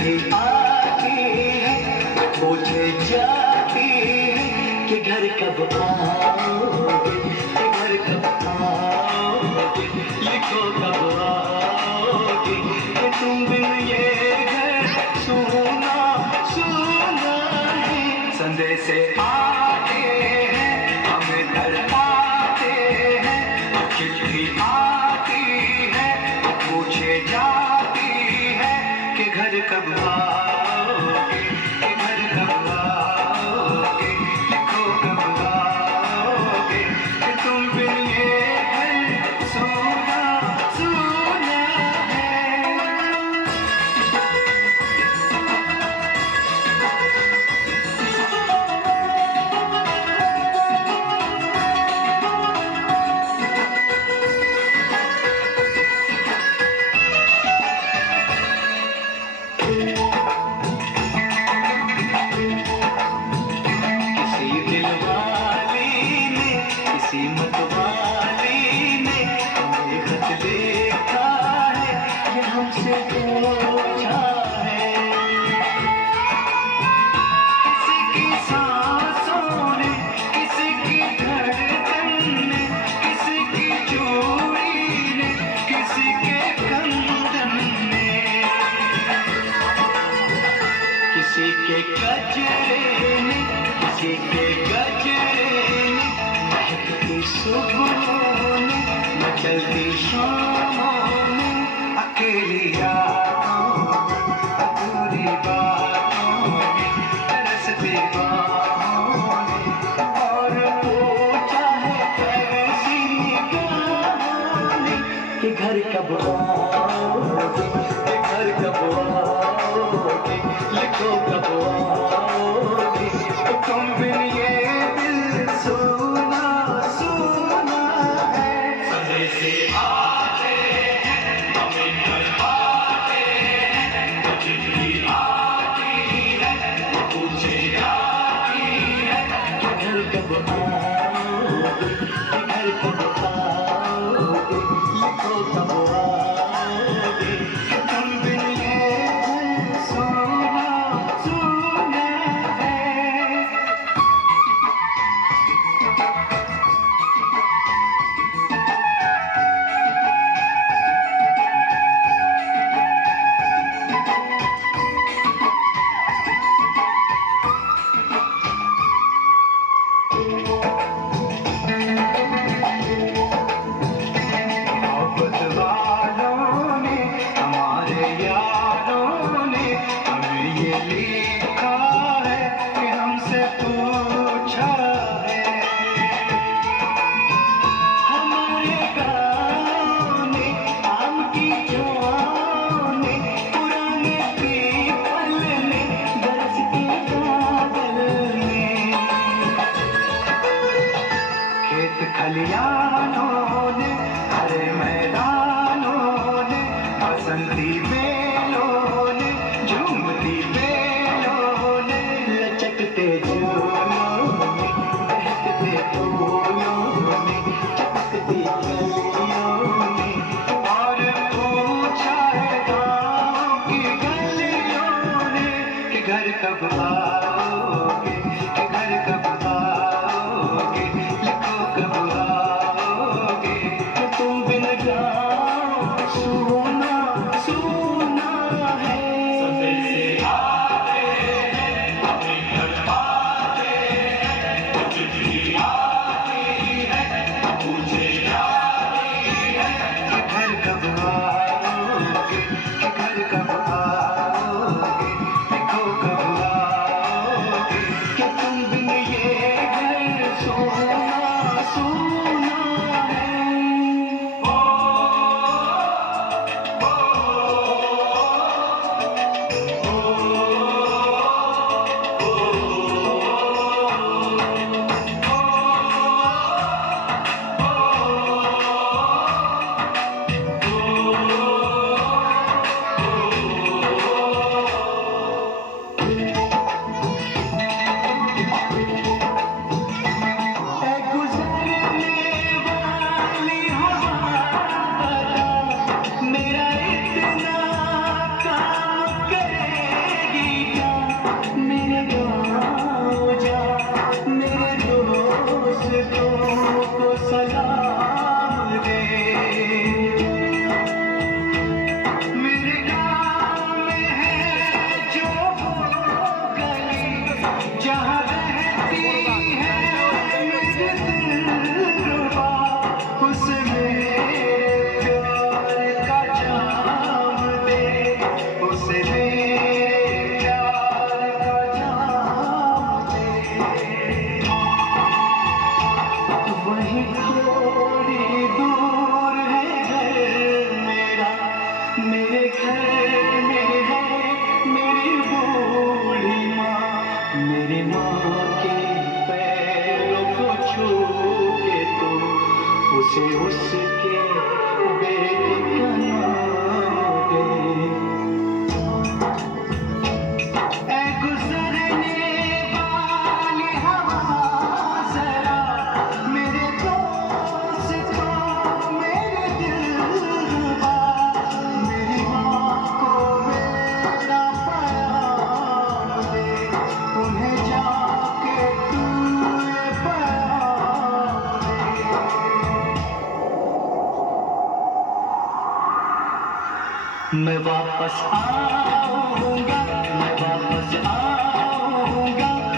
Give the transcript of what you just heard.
चिट्ठी आती है, पूछे जाती है कि घर कब आओगे, कि घर कब आओगे, लिखो कब आओगे, कि तुम बिन ये घर सूना सूना है। संदेश आते हैं हमें तड़पाते हैं, चिट्ठी आती है पूछे जाती है कि घर कब आओगे, कि घर कब आओगे, लिखो कब आओगे, कि तुम बिन ये घर सूना सूना है। किसी दिलवाली ने, किसी मतवाली ने हमें खत लिखा है, ये हमसे पूछा है। किसी की सांसों ने, किसी की धड़कन ने, किसी की चूड़ी ने, किसी के कंगन ने, किसी के गजरे ने, किसी के गजरे ने, महकती सुबहों ने, मचलती शामों ने, अकेली यादों में, अधूरी बातों में, तरसती बाहों ने, और पूछा है ऐसी निगाहों ने कि घर कब आओगे, कि घर कब आओगे, लिखो कब आओगे, कि तुम बिन ये दिल सूना सूना है। संदेश आते हैं हमें तड़पाते हैं, चिट्ठी आती है पूछे जाती है कि घर कब आओगे, कि घर कब आओगे, लिखो कब आओगे, कि तुम बिन ये दिल सूना सूना है। मोहब्बत वालों ने, हमारे यारों ने हमें ये लिखा है कि हमसे पूछा है। हमारे गाँव ने, आम की जुआओं ने, पुराने पीपल ने, बरसती बादल ने, खेत खलियानों ने, हरे मैदानों ने, बसंती बेलों ने, झूमती बेलों ने, लचकते झूलों ने, बहकते फूलों ने, चमकती गलियों ने, और पूछा है गाँव की गलियों ने कि घर कब आओगे, कि घर कब आओगे, लिखो कब आओगे, कि तुम बिन गाँव सूना सूना है। संदेश आते हैं हमें तड़पाते हैं, चिट्ठी आती है पूछे जाती है कि घर कब आओगे, कि घर कब आओगे, लिखो कब आओगे, कि तुम बिन ये घर सूना सूना है। मैं वापस आऊंगा, मैं वापस आऊंगा,